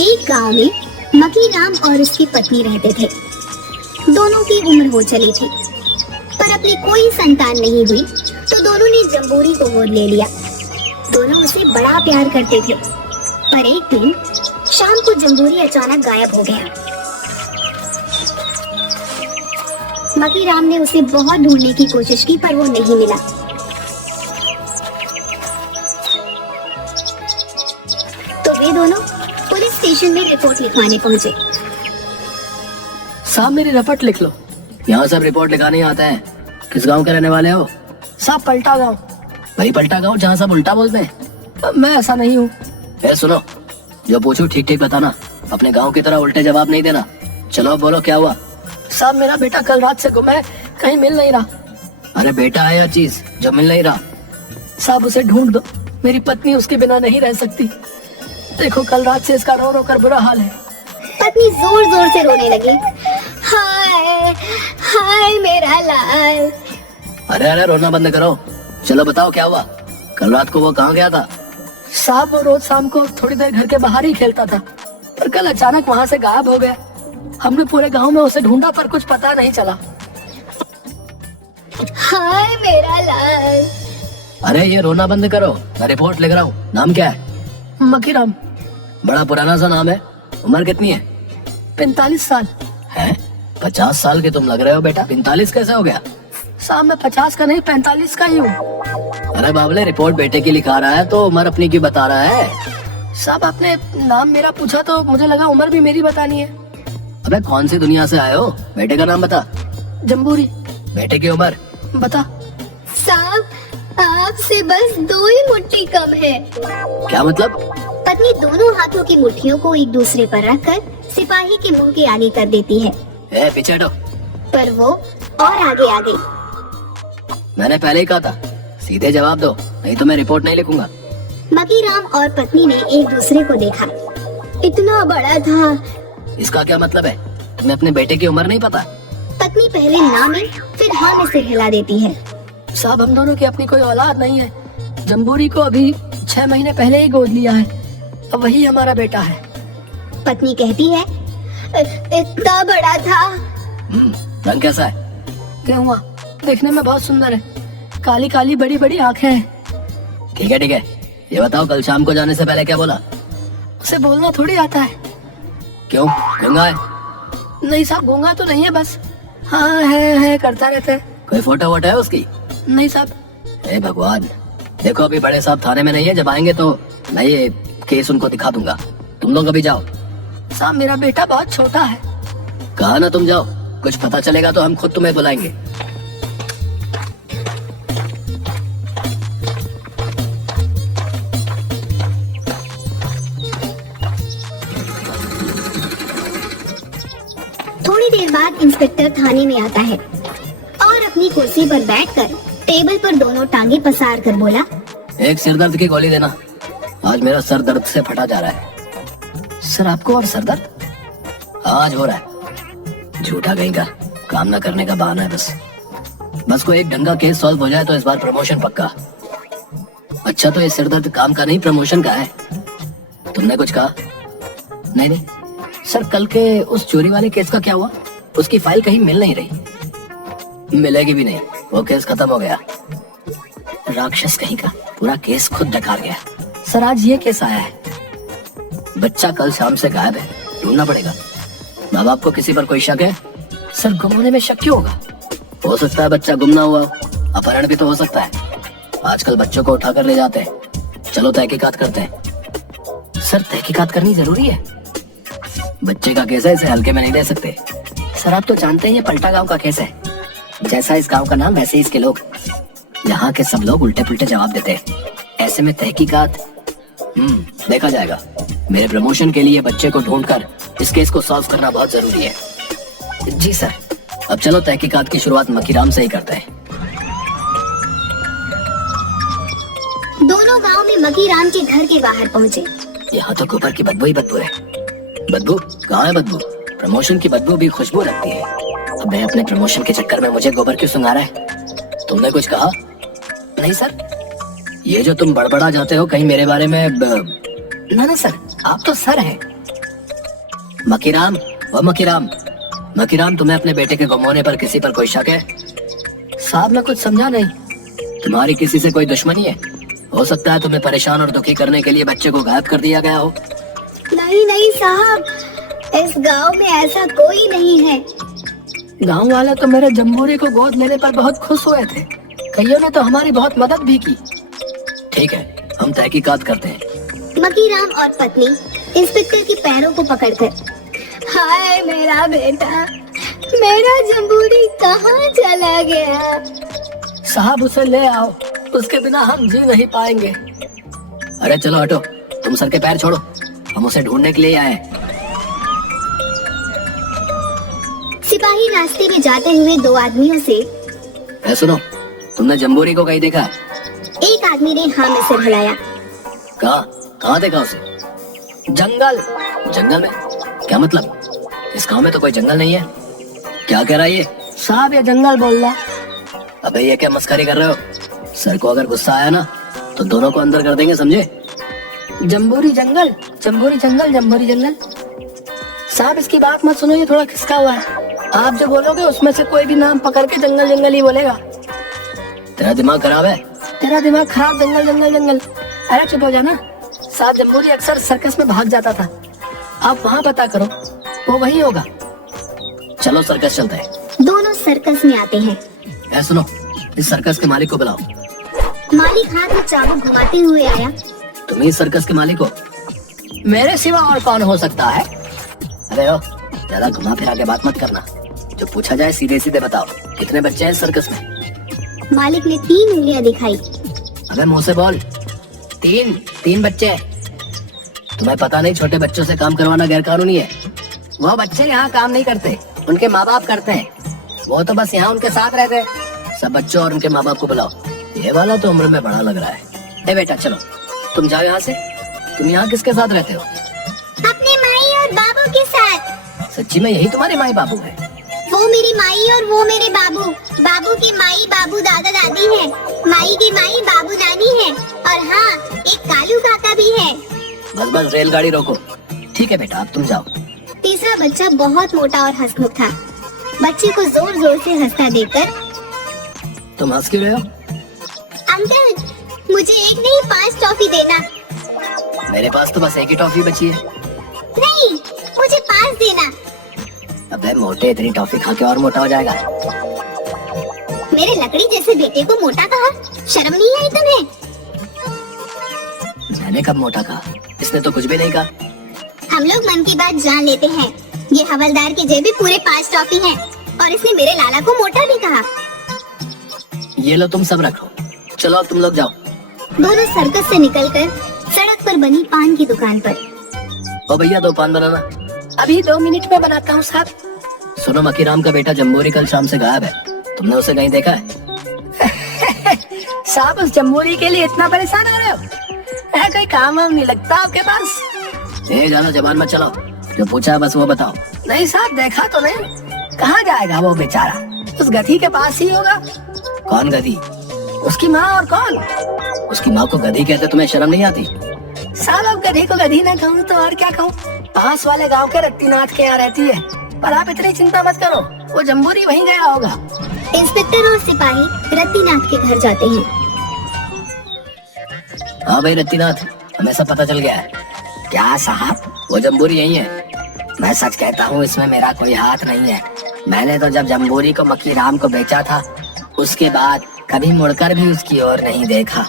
एक गांव में मकीराम और उसकी पत्नी रहते थे। दोनों की उम्र हो चली थी, पर अपनी कोई संतान नहीं हुई, तो दोनों ने जम्बूरी को गोद ले लिया। दोनों उसे बड़ा प्यार करते थे, पर एक दिन शाम को जम्बूरी अचानक गायब हो गया। मकीराम ने उसे बहुत ढूंढने की कोशिश की, पर वो नहीं मिला। तो वे दोनों पुलिस स्टेशन में रिपोर्ट लिखवाने पहुंचे। साहब मेरी रिपोर्ट लिख लो। यहाँ सब रिपोर्ट लिखाने आते हैं। किस गांव के रहने वाले हो? साहब पलटा गाँव। वही पलटा गांव जहाँ सब उल्टा बोलते हैं? मैं ऐसा नहीं हूँ। सुनो, जो पूछो ठीक ठीक बताना, अपने गांव की तरह उल्टे जवाब नहीं देना। चलो बोलो क्या हुआ? साहब मेरा बेटा कल रात से गुम है, कहीं मिल नहीं रहा। अरे बेटा है या चीज जो मिल नहीं रहा? साहब उसे ढूंढ दो, मेरी पत्नी उसके बिना नहीं रह सकती। देखो कल रात से इसका रो रो कर बुरा हाल है। पत्नी जोर जोर से रोने लगी। हाय हाय मेरा लाल। अरे अरे रोना बंद करो, चलो बताओ क्या हुआ? कल रात को वो कहाँ गया था? साहब वो रोज शाम को थोड़ी देर घर के बाहर ही खेलता था, पर कल अचानक वहाँ से गायब हो गया। हमने पूरे गांव में उसे ढूंढा, पर कुछ पता नहीं चला। हाय मेरा लाल। अरे ये रोना बंद करो, मैं रिपोर्ट लिख रहा हूँ। नाम क्या है? मकीराम। बड़ा पुराना सा नाम है। उम्र कितनी है? 45 साल। हैं? 50 साल के तुम लग रहे हो बेटा। 45 कैसे हो गया? साहब मैं 50 का नहीं 45 का ही हूँ। अरे बाबले, रिपोर्ट बेटे की लिखा रहा है तो उम्र अपनी की बता रहा है। साहब आपने नाम मेरा पूछा तो मुझे लगा उम्र भी मेरी बतानी है। अबे कौन सी दुनिया से आए हो? बेटे का नाम बता। जम्बूरी। बेटे की उम्र बता। साहब आपसे बस 2 ही मुट्ठी कम है। क्या मतलब? पत्नी दोनों हाथों की मुट्ठियों को एक दूसरे पर रखकर सिपाही के मुंह के आगे कर देती है। पीछे हटो। पर वो और आगे आ गई। मैंने पहले ही कहा था, सीधे जवाब दो, नहीं तो मैं रिपोर्ट नहीं लिखूंगा। मकीराम और पत्नी ने एक दूसरे को देखा। इतना बड़ा था। इसका क्या मतलब है? तुम्हें अपने बेटे की उम्र नहीं पता? पत्नी पहले ना में फिर हाँ में सिर हिला देती है। साहब हम दोनों की अपनी कोई औलाद नहीं है। जम्बूरी को अभी 6 महीने पहले ही गोद लिया है, अब वही हमारा बेटा है। पत्नी कहती है, इतना बड़ा था। रंग कैसा है? गेहुआ, देखने में बहुत सुंदर है, काली काली बड़ी बड़ी आंखें हैं। ठीक है, ये बताओ कल शाम को जाने से पहले क्या बोला? उसे बोलना थोड़ी आता है। क्यों, गूंगा है? नहीं साहब गूंगा तो नहीं है, बस हाँ है करता रहता है। कोई फोटो वोटो है उसकी? नहीं साहब। हे भगवान, देखो अभी बड़े साहब थाने में नहीं है, जब आएंगे तो मैं ये केस उनको दिखा दूंगा। तुम लोग अभी जाओ। साहब मेरा बेटा बहुत छोटा है। कहा ना तुम जाओ, कुछ पता चलेगा तो हम खुद तुम्हें बुलाएंगे। थोड़ी देर बाद इंस्पेक्टर थाने में आता है और अपनी कुर्सी पर बैठकर टेबल पर दोनों टांगे पसार कर बोला, एक सिरदर्द की गोली देना, आज मेरा सर दर्द से फटा जा रहा है। सर आपको और सर दर्द? आज हो रहा है। झूठा कहीं का, काम ना करने का बहाना है बस कोई एक ढंगा केस सॉल्व हो जाए तो इस बार प्रमोशन पक्का। अच्छा तो ये सिरदर्द काम का नहीं प्रमोशन का है। तुमने कुछ कहा? नहीं, सर कल के उस चोरी वाले केस का क्या हुआ? उसकी फाइल कहीं मिल नहीं रही। मिलेगी भी नहीं, वो केस खत्म हो गया। राक्षस कहीं का, पूरा केस खुद डकार गया। सर आज ये केस आया है। बच्चा कल शाम से गायब है, ढूंढना पड़ेगा। माँ बाप को किसी पर कोई शक है? सर गुम होने में शक क्यों होगा? हो सकता है बच्चा गुम ना हुआ, अपहरण भी तो हो सकता है। आजकल बच्चों को उठाकर ले जाते हैं। चलो तहकीकात करते हैं। सर तहकीकात करनी जरूरी है। बच्चे का केस है, इसे हल्के में नहीं ले सकते। सर आप तो जानते हैं ये पलटा गांव का केस है। जैसा इस गांव का नाम वैसे ही इसके लोग। यहाँ के सब लोग उल्टे पुल्टे जवाब देते हैं। ऐसे में तहकीकात देखा जाएगा। मेरे प्रमोशन के लिए बच्चे को ढूंढकर इस केस को सॉल्व करना बहुत जरूरी है। जी सर। अब चलो तहकीकात की शुरुआत मकीराम से ही करते हैं। दोनों गांव में मकीराम के घर के बाहर पहुंचे। यहाँ तो गोबर की बदबू ही बदबू है। बदबू कहाँ है? बदबू प्रमोशन की बदबू भी खुशबू रखती है। अब मैं अपने प्रमोशन के चक्कर में मुझे गोबर क्यों सुंघा रहा है? तुमने कुछ कहा? नहीं सर, ये जो तुम बड़बड़ा जाते हो कहीं मेरे बारे में ना सर, आप तो सर हैं। मकीराम, वो मकीराम, मकीराम तुम्हें अपने बेटे के गुम होने पर किसी पर कोई शक है? साहब मैं कुछ समझा नहीं। तुम्हारी किसी से कोई दुश्मनी है? हो सकता है तुम्हें परेशान और दुखी करने के लिए बच्चे को गायब कर दिया गया हो। नहीं नहीं साहब, इस गांव में ऐसा कोई नहीं है। गांव वाले तो मेरे जम्बूरी को गोद लेने पर बहुत खुश हुए थे। कईयों ने तो हमारी बहुत मदद भी की। ठीक है, हम तहकीकात करते हैं। मकीराम और पत्नी इंस्पेक्टर के पैरों को पकड़कर, हाय मेरा बेटा, मेरा जम्बूरी कहाँ चला गया? साहब उसे ले आओ, उसके बिना हम जी नहीं पाएंगे। अरे चलो हटो, तुम सर के पैर छोड़ो, हम उसे ढूंढने के लिए आए हैं। सिपाही रास्ते में जाते हुए दो आदमियों से, ए सुनो, तुमने जम्बूरी को कहीं देखा? एक आदमी ने हाँ में सिर हिलाया। कहाँ देखा उसे? जंगल। जंगल में? क्या मतलब? इस गांव में तो कोई जंगल नहीं है। क्या कह रहा है ये? साहब ये जंगल बोल रहा। अबे ये क्या मस्करी कर रहे हो? सर को अगर गुस्सा आया ना तो दोनों को अंदर कर देंगे, समझे? जम्बूरी जंगल, जम्बूरी जंगल, जम्बूरी जंगल। साहब इसकी बात मत सुनो, ये थोड़ा खिसका हुआ है। आप जो बोलोगे उसमें से कोई भी नाम पकड़ के जंगल जंगल ही बोलेगा। तेरा दिमाग खराब है? तेरा दिमाग खराब, जंगल जंगल जंगल। अरे चुप हो जाना। साहब जम्बूरी अक्सर सर्कस में भाग जाता था, आप वहाँ पता करो, वो वही होगा। चलो सर्कस चलते हैं। दोनों सर्कस में आते हैं। ए सुनो, इस सर्कस के मालिक को बुलाओ। मालिक हाथ में चाबुक घुमाते हुए आया। तुम इस सर्कस के मालिक हो? मेरे सिवा और कौन हो सकता है? अरे हो, ज्यादा घुमा फिरा के बात मत करना। जो पूछा जाए सीधे सीधे बताओ, कितने बच्चे हैं इस सर्कस में? मालिक ने 3 उंगलियां दिखाई। अबे मुंह से बोल। तीन बच्चे हैं। तुम्हें पता नहीं छोटे बच्चों से काम करवाना गैर कानूनी है? वो बच्चे यहाँ काम नहीं करते, उनके माँ बाप करते हैं। वो तो बस यहाँ उनके साथ रहते हैं। सब बच्चों और उनके माँ बाप को बुलाओ। ये वाला तो उम्र में बड़ा लग रहा है। ए बेटा चलो, तुम जाओ यहाँ से। तुम यहाँ किसके साथ रहते हो? अपने माई और बाबू के साथ। सच्ची में यही तुम्हारे माई बाबू है? वो मेरी माई और वो मेरे बाबू। बाबू की माई बाबू दादा दादी है, माई की माई बाबू नानी है, और हाँ एक कालू काका भी है। बस रेलगाड़ी रोको। ठीक है बेटा, अब तुम जाओ। तीसरा बच्चा बहुत मोटा और हंसमुख था। बच्चे को जोर जोर से हंसता देखकर, तुम हंस क्यों रहे हो? अंकल मुझे एक नहीं 5 टॉफी देना। मेरे पास तो बस एक ही टॉफी बची है। नहीं, मुझे 5 देना। अबे मोटे, इतनी टॉफी खा के और मोटा हो जाएगा। मेरे लकड़ी जैसे बेटे को मोटा कहा? शर्म नहीं आई तुम्हें? मैंने कब मोटा कहा? इसने तो कुछ भी नहीं कहा। हम लोग मन की बात जान लेते हैं। ये हवलदार की जेब में पूरे 5 टॉफी हैं, और इसने मेरे लाला को मोटा भी कहा। ये लो, तुम सब रखो। चलो अब तुम लोग जाओ। दोनों सर्कस से निकलकर सड़क पर बनी पान की दुकान पर। ओ भैया, 2 पान बनाना। अभी 2 मिनट में बनाता हूँ साहब। सुनो, मकीराम का बेटा जम्बूरी कल शाम से गायब है। तुमने उसे कहीं देखा है? साहब उस जम्बूरी के लिए इतना परेशान हो रहे हो? कोई काम वाम नहीं लगता आपके पास? ज्यादा जबान मत चलाओ। जो पूछा है बस वो बताओ। नहीं साहब, देखा तो नहीं। कहाँ जाएगा वो बेचारा? उस गधी के पास ही होगा। कौन गधी? उसकी माँ। और कौन? उसकी माँ को गधी कहते? तुम्हें शर्म नहीं आती? साहब अब गधी को गधी ना कहूँ तो और क्या कहूँ? पास वाले गांव के रत्तीनाथ के यहाँ रहती है। पर आप इतनी चिंता मत करो, वो जम्बूरी वहीं गया होगा। इंस्पेक्टर और सिपाही रत्तीनाथ के घर जाते हैं। हाँ भाई रत्तीनाथ, हमें सब पता चल गया है। क्या साहब? वो जम्बूरी यही है। मैं सच कहता हूँ, इसमें मेरा कोई हाथ नहीं है। मैंने तो जब जम्बूरी को मकीराम को बेचा था, उसके बाद कभी मुड़कर भी उसकी ओर नहीं देखा।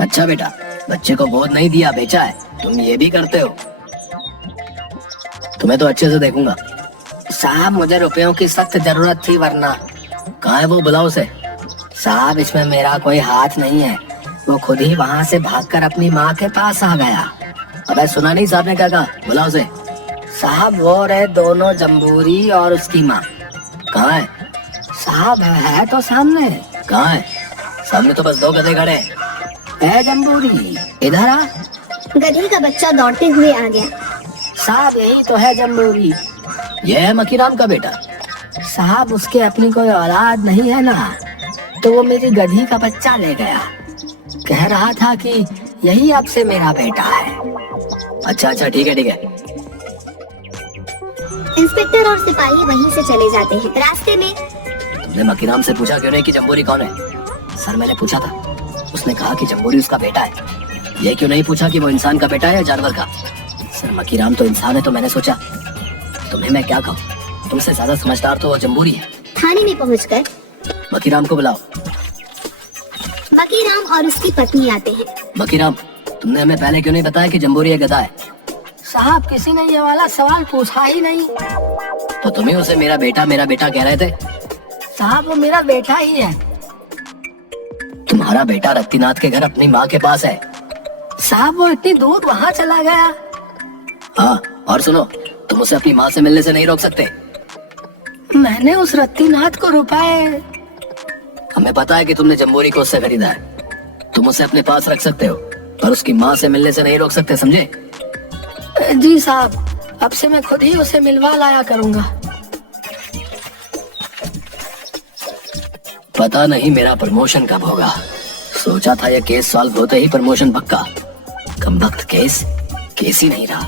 अच्छा बेटा, बच्चे को गोद नहीं दिया, बेचा है। तुम ये भी करते हो? तुम्हें तो अच्छे से देखूंगा। साहब मुझे रुपयों की सख्त जरूरत थी, वरना। कहाँ है वो? बुलाओ उसे। साहब इसमें मेरा कोई हाथ नहीं है। वो खुद ही वहाँ से भागकर अपनी माँ के पास आ गया। अबे सुना नहीं साहब ने क्या कहा? बुलाओ उसे। साहब वो रहे दोनों, जम्बूरी और उसकी माँ। कहाँ है? साहब है तो सामने। कहाँ है? सामने तो बस 2 गधे खड़े हैं। है जम्बूरी, इधर आ। गधे का बच्चा दौड़ते हुए आ गया। साहब यही तो है जम्बूरी। ये है मकीराम का बेटा। साहब उसके अपनी कोई औलाद नहीं है ना। तो वो मेरी गधी का बच्चा ले गया। कह रहा था कि यही आपसे मेरा बेटा है। अच्छा अच्छा, ठीक है ठीक है। इंस्पेक्टर और सिपाही वहीं से चले जाते हैं। रास्ते में तुमने मकीराम से पूछा क्यों नहीं कि जम्बूरी कौन है? सर मैंने पूछा था, उसने कहा कि जम्बूरी उसका बेटा है। ये क्यों नहीं पूछा कि वो इंसान का बेटा है या जानवर का? सर मकीराम तो इंसान है, तो मैंने सोचा तुम्हें मैं क्या कहूँ, तुमसे ज्यादा समझदार तो वो जम्बूरी है। थाने में पहुंचकर मकीराम को बुलाओ। मकीराम और उसकी पत्नी आते हैं। मकीराम, तुमने हमें पहले क्यों नहीं बताया कि जम्बूरी एक गधा है? साहब किसी ने ये वाला सवाल पूछा ही नहीं। तो तुम्हें उसे मेरा बेटा कह रहे थे। साहब वो मेरा बेटा ही है। तुम्हारा बेटा रत्तीनाथ के घर अपनी माँ के पास है। साहब वो इतनी दूर वहाँ चला गया। हाँ, और सुनो, तुम उसे अपनी माँ से मिलने से नहीं रोक सकते। मैंने उस रत्तीनाथ को रुपए। हमें पता है कि तुमने जम्बूरी को उससे खरीदा है। तुम उसे अपने पास रख सकते हो, पर उसकी माँ से मिलने से नहीं रोक सकते, समझे? जी साहब, अब से मैं खुद ही उसे मिलवा लाया करूँगा। पता नहीं मेरा प्रमोशन कब होगा। सोचा था ये केस सॉल्व होते ही प्रमोशन पक्का। कमबख्त केस ही नहीं रहा।